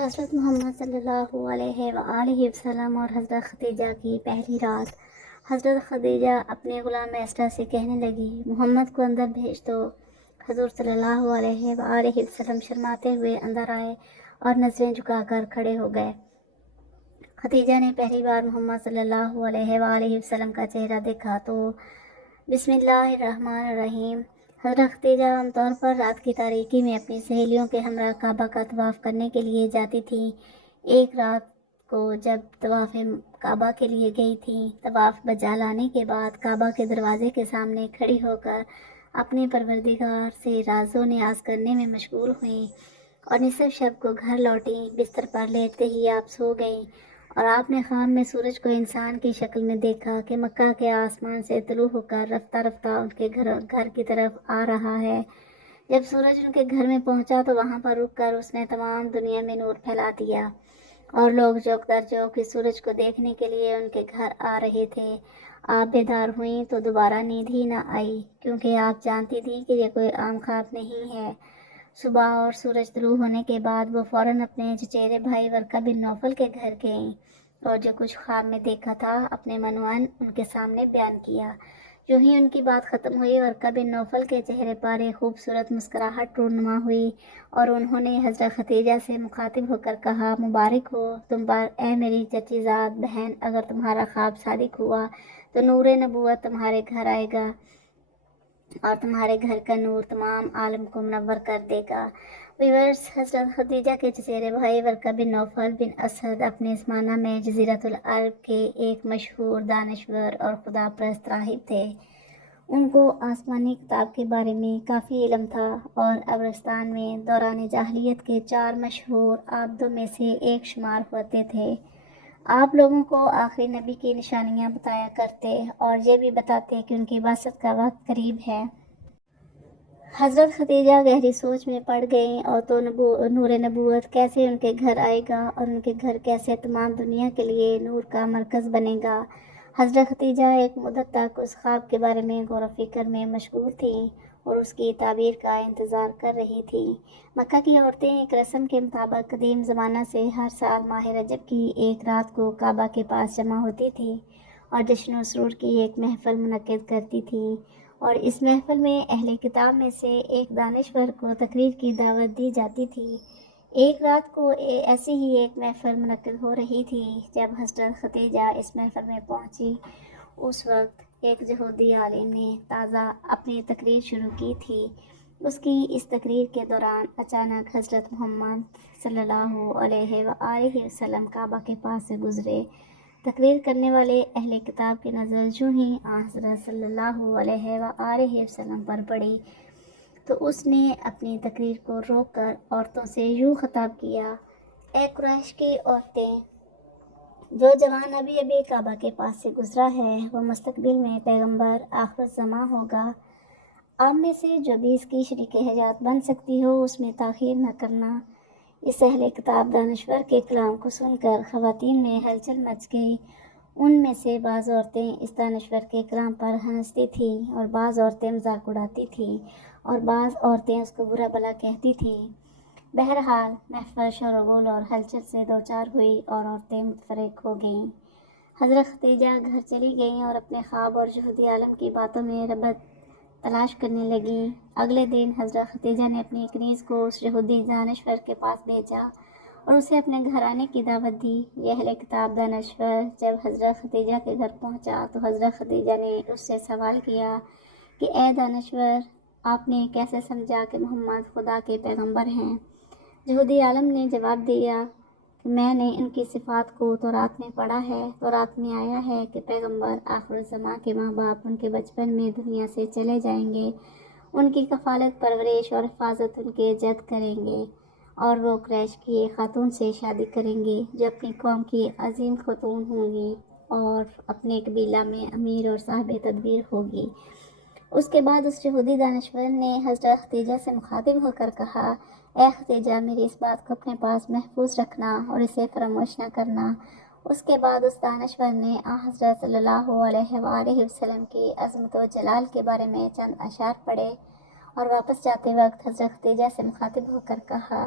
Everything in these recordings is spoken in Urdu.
حضرت محمد صلی اللہ علیہ وآلہ وسلم اور حضرت خدیجہ کی پہلی رات۔ حضرت خدیجہ اپنے غلام ایسٹر سے کہنے لگی، محمد کو اندر بھیج دو۔ حضور صلی اللہ علیہ وآلہ وسلم شرماتے ہوئے اندر آئے اور نظریں جھکا کر کھڑے ہو گئے۔ خدیجہ نے پہلی بار محمد صلی اللہ علیہ وآلہ وسلم کا چہرہ دیکھا تو بسم اللہ الرحمن الرحیم۔ حضرت خدیجہ عام طور پر رات کی تاریکی میں اپنی سہیلیوں کے ہمراہ کعبہ کا طواف کرنے کے لیے جاتی تھیں۔ ایک رات کو جب طواف کعبہ کے لیے گئی تھیں، طواف بجا لانے کے بعد کعبہ کے دروازے کے سامنے کھڑی ہو کر اپنے پروردگار سے راز و نیاز کرنے میں مشغول ہوئیں اور نصف شب کو گھر لوٹیں۔ بستر پر لیٹتے ہی آپ سو گئیں اور آپ نے خواب میں سورج کو انسان کی شکل میں دیکھا کہ مکہ کے آسمان سے طلوع ہو کر رفتہ رفتہ ان کے گھر کی طرف آ رہا ہے۔ جب سورج ان کے گھر میں پہنچا تو وہاں پر رک کر اس نے تمام دنیا میں نور پھیلا دیا اور لوگ چوک در چوک اس سورج کو دیکھنے کے لیے ان کے گھر آ رہے تھے۔ آپ بیدار ہوئیں تو دوبارہ نیند ہی نہ آئی، کیونکہ آپ جانتی تھی کہ یہ کوئی عام خواب نہیں ہے۔ صبح اور سورج طلوع ہونے کے بعد وہ فوراً اپنے چچیرے بھائی ورقہ بن نوفل کے گھر گئیں اور جو کچھ خواب میں دیکھا تھا اپنے منوان ان کے سامنے بیان کیا۔ جو ہی ان کی بات ختم ہوئی، ورقہ بن نوفل کے چہرے پر ایک خوبصورت مسکراہٹ رونما ہوئی اور انہوں نے حضرت خدیجہ سے مخاطب ہو کر کہا، مبارک ہو تم پر اے میری چچی زاد بہن، اگر تمہارا خواب صادق ہوا تو نور نبوت تمہارے گھر آئے گا اور تمہارے گھر کا نور تمام عالم کو منور کر دے گا۔ ویورز، حضرت خدیجہ کے چچیرے بھائی ورقہ بن نوفل بن اسد اپنے زمانہ میں جزیرۃ العرب کے ایک مشہور دانشور اور خدا پرست راہب تھے۔ ان کو آسمانی کتاب کے بارے میں کافی علم تھا اور عبرستان میں دوران جاہلیت کے 4 مشہور عابدوں میں سے ایک شمار ہوتے تھے۔ آپ لوگوں کو آخری نبی کی نشانیاں بتایا کرتے اور یہ بھی بتاتے کہ ان کی بعثت کا وقت قریب ہے۔ حضرت خدیجہ گہری سوچ میں پڑ گئیں اور تو نور نبوت کیسے ان کے گھر آئے گا اور ان کے گھر کیسے تمام دنیا کے لیے نور کا مرکز بنے گا۔ حضرت خدیجہ ایک مدت تک اس خواب کے بارے میں غور و فکر میں مشغول تھیں اور اس کی تعبیر کا انتظار کر رہی تھیں۔ مکہ کی عورتیں ایک رسم کے مطابق قدیم زمانہ سے ہر سال ماہ رجب کی ایک رات کو کعبہ کے پاس جمع ہوتی تھیں اور جشن و سرور کی ایک محفل منعقد کرتی تھیں، اور اس محفل میں اہل کتاب میں سے ایک دانشور کو تقریر کی دعوت دی جاتی تھی۔ ایک رات کو ایسی ہی ایک محفل منعقد ہو رہی تھی۔ جب حضرت خدیجہ اس محفل میں پہنچی، اس وقت ایک یہودی عالم نے تازہ اپنی تقریر شروع کی تھی۔ اس کی اس تقریر کے دوران اچانک حضرت محمد صلی اللہ علیہ وآلہ وسلم کعبہ کے پاس سے گزرے۔ تقریر کرنے والے اہل کتاب کی نظر جو ہی حضرت صلی اللہ علیہ وآلہ وسلم پر پڑی تو اس نے اپنی تقریر کو روک کر عورتوں سے یوں خطاب کیا، اے قریش کی عورتیں، جو جوان ابھی کعبہ کے پاس سے گزرا ہے وہ مستقبل میں پیغمبر آخر الزماں ہوگا۔ آپ میں سے جو بھی اس کی شریک حیات بن سکتی ہو اس میں تاخیر نہ کرنا۔ اس اہل کتاب دانشور کے کلام کو سن کر خواتین میں ہلچل مچ گئی۔ ان میں سے بعض عورتیں اس دانشور کے کلام پر ہنستی تھیں اور بعض عورتیں مذاق اڑاتی تھیں اور بعض عورتیں اس کو برا بھلا کہتی تھیں۔ بہرحال محفل شور و غل اور ہلچل سے دوچار ہوئی اور عورتیں متفرق ہو گئیں۔ حضرت خدیجہ گھر چلی گئیں اور اپنے خواب اور یہودی عالم کی باتوں میں ربط تلاش کرنے لگیں۔ اگلے دن حضرت خدیجہ نے اپنی کنیز کو اس یہودی دانشور کے پاس بھیجا اور اسے اپنے گھر آنے کی دعوت دی۔ یہ اہل کتاب دانشور جب حضرت خدیجہ کے گھر پہنچا تو حضرت خدیجہ نے اس سے سوال کیا کہ اے دانشور، آپ نے کیسے سمجھا کہ محمد خدا کے پیغمبر ہیں؟ یہودی عالم نے جواب دیا کہ میں نے ان کی صفات کو تورات میں پڑھا ہے۔ تورات میں آیا ہے کہ پیغمبر آخر الزماں کے ماں باپ ان کے بچپن میں دنیا سے چلے جائیں گے، ان کی کفالت پرورش اور حفاظت ان کے جد کریں گے اور وہ قریش کی ایک خاتون سے شادی کریں گے جو اپنی قوم کی عظیم خاتون ہوں گی اور اپنے قبیلہ میں امیر اور صاحب تدبیر ہوگی۔ اس کے بعد اس یہودی دانشور نے حضرت خدیجہ سے مخاطب ہو کر کہا، اے خدیجہ، میری اس بات کو اپنے پاس محفوظ رکھنا اور اسے فراموش نہ کرنا۔ اس کے بعد اس دانشور نے حضرت صلی اللہ علیہ وآلہ وسلم کی عظمت و جلال کے بارے میں چند اشعار پڑھے اور واپس جاتے وقت حضرت خدیجہ سے مخاطب ہو کر کہا،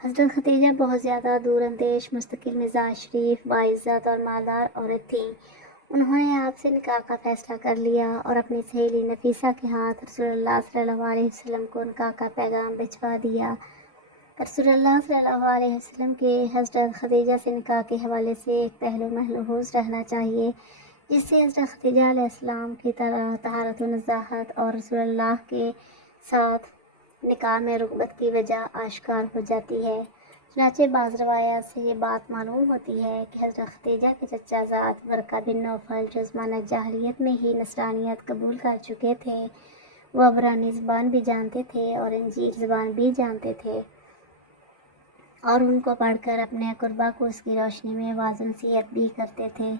حضرت خدیجہ بہت زیادہ دور اندیش، مستقل مزاج، شریف، باعزت اور مالدار عورت تھیں۔ انہوں نے آپ سے نکاح کا فیصلہ کر لیا اور اپنی سہیلی نفیسہ کے ہاتھ رسول اللہ صلی اللہ علیہ وسلم کو نکاح کا پیغام بھجوا دیا۔ رسول اللہ صلی اللہ علیہ وسلم کے حضرت خدیجہ سے نکاح کے حوالے سے ایک پہلو ملحوظ رہنا چاہیے، جس سے حضرت خدیجہ علیہ السلام کی طرح طہارت و نزاہت اور رسول اللہ کے ساتھ نکاح میں رغبت کی وجہ آشکار ہو جاتی ہے۔ چنانچہ بعض روایات سے یہ بات معلوم ہوتی ہے کہ حضرت خدیجہ کے چچا زاد ورقہ بن نوفل جو زمانہ جاہلیت میں ہی نصرانیت قبول کر چکے تھے، وہ عبرانی زبان بھی جانتے تھے اور انجیل زبان بھی جانتے تھے، اور ان کو پڑھ کر اپنے قربا کو اس کی روشنی میں واضح نصیحت بھی کرتے تھے،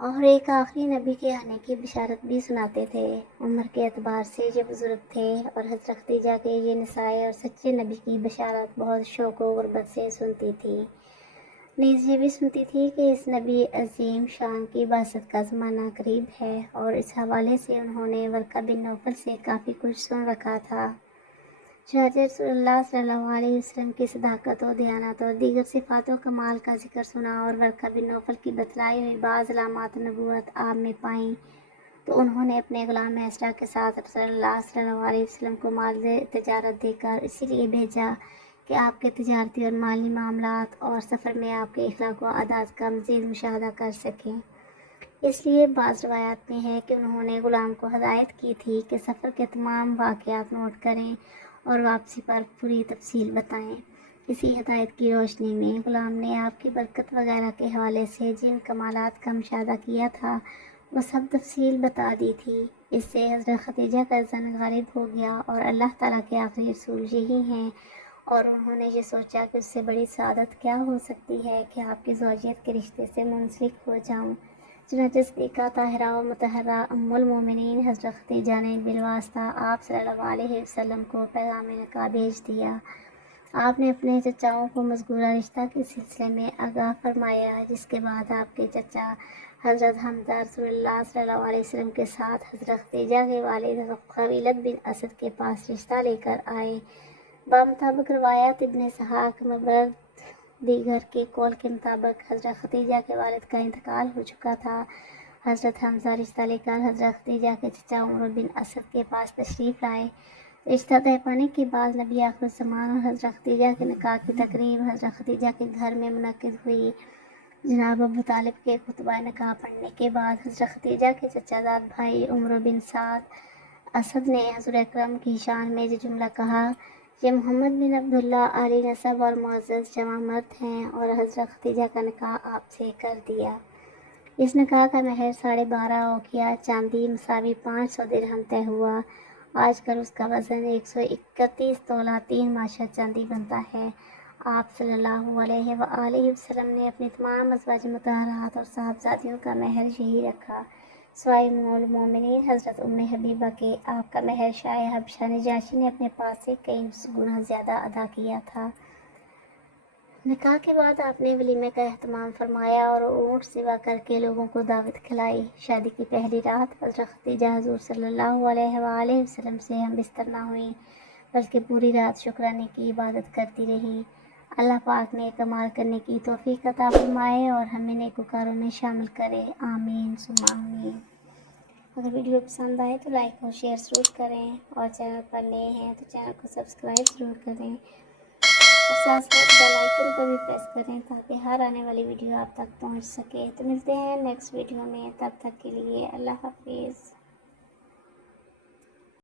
اور ایک آخری نبی کے آنے کی بشارت بھی سناتے تھے۔ عمر کے اعتبار سے یہ بزرگ تھے اور حضرت خدیجہ کے یہ نسائے اور سچے نبی کی بشارت بہت شوق و غربت سے سنتی تھی۔ نیز یہ بھی سنتی تھی کہ اس نبی عظیم شان کی بعثت کا زمانہ قریب ہے، اور اس حوالے سے انہوں نے ورقہ بن نوفل سے کافی کچھ سن رکھا تھا۔ چنانچہ رسول اللہ صلی اللہ علیہ وسلم کی صداقت و دیانت اور دیگر صفات و کمال کا ذکر سنا اور ورقہ بن نوفل کی بتلائی ہوئی بعض علامات نبوت آپ میں پائیں، تو انہوں نے اپنے غلام ایسرا کے ساتھ رسول اللہ صلی اللہ علیہ وسلم کو مال تجارت دے کر اسی لیے بھیجا کہ آپ کے تجارتی اور مالی معاملات اور سفر میں آپ کے اخلاق و عادات کا مزید مشاہدہ کر سکیں۔ اس لیے بعض روایات میں ہے کہ انہوں نے غلام کو ہدایت کی تھی کہ سفر کے تمام واقعات نوٹ کریں اور واپسی پر پوری تفصیل بتائیں۔ اسی ہدایت کی روشنی میں غلام نے آپ کی برکت وغیرہ کے حوالے سے جن کمالات کا مشاہدہ کیا تھا وہ سب تفصیل بتا دی تھی۔ اس سے حضرت خدیجہ کا ظن غالب ہو گیا اور اللہ تعالیٰ کے آخری رسول یہی ہیں، اور انہوں نے یہ سوچا کہ اس سے بڑی سعادت کیا ہو سکتی ہے کہ آپ کی زوجیت کے رشتے سے منسلک ہو جاؤں۔ چنانچہ صدیقہ طاہرہ و مطہرہ ام المومنین حضرت خدیجہ نے بالواسطہ آپ صلی اللہ علیہ وسلم کو پیغام نکاح بھیج دیا۔ آپ نے اپنے چچاؤں کو مذکورہ رشتہ کے سلسلے میں آگاہ فرمایا، جس کے بعد آپ کے چچا حضرت حمزہ رسول اللہ صلی اللہ علیہ وسلم کے ساتھ حضرت خدیجہ کے والد خویلد بن اسد کے پاس رشتہ لے کر آئے۔ بمطابق روایات ابن اسحاق مبرد دیگر کے قول کے مطابق حضرت خدیجہ کے والد کا انتقال ہو چکا تھا۔ حضرت حمزہ رشتہ لے کر حضرت خدیجہ کے چچا عمر بن اسد کے پاس تشریف لائے۔ رشتہ طے پانے کے بعد نبی آخر الزمان اور حضرت خدیجہ کے نکاح کی تقریب حضرت خدیجہ کے گھر میں منعقد ہوئی۔ جناب ابو طالب کے خطبہ نکاح پڑھنے کے بعد حضرت خدیجہ کے چچا زاد بھائی عمر بن سعد اسد نے حضور اکرم کی شان میں یہ جملہ کہا: یہ محمد بن عبداللہ عالی نسب اور معزز جوان مرد ہیں، اور حضرت خدیجہ کا نکاح آپ سے کر دیا۔ اس نکاح کا مہر 12.5 اوقیہ چاندی مساوی 500 درہم طے ہوا۔ آج کل اس کا وزن 131 تولہ 3 ماشہ چاندی بنتا ہے۔ آپ صلی اللہ علیہ وآلہ وسلم نے اپنی تمام ازواج مطہرات اور صاحبزادیوں کا مہر یہی رکھا، سوائے ام المومنین حضرت ام حبیبہ کے۔ آپ کا مہر شاہ حبشہ نجاشی نے اپنے پاس سے کئی گنا زیادہ ادا کیا تھا۔ نکاح کے بعد آپ نے ولیمے کا اہتمام فرمایا اور اونٹ ذبح کر کے لوگوں کو دعوت کھلائی۔ شادی کی پہلی رات حضرت خدیجہ حضور صلی اللہ علیہ وآلہ وسلم سے ہم بستر نہ ہوئیں، بلکہ پوری رات شکرانے کی عبادت کرتی رہیں۔ اللہ پاک نے کمال کرنے کی توفیق عطا فرمائے اور ہمیں نیکوکاروں میں شامل کرے، آمین ثم آمین۔ اگر ویڈیو پسند آئے تو لائک اور شیئر ضرور کریں، اور چینل پر نئے ہیں تو چینل کو سبسکرائب ضرور کریں، اور ساتھ ساتھ بیل آئیکن کو بھی پریس کریں تاکہ ہر آنے والی ویڈیو آپ تک پہنچ سکے۔ تو ملتے ہیں نیکسٹ ویڈیو میں، تب تک کے لیے اللہ حافظ۔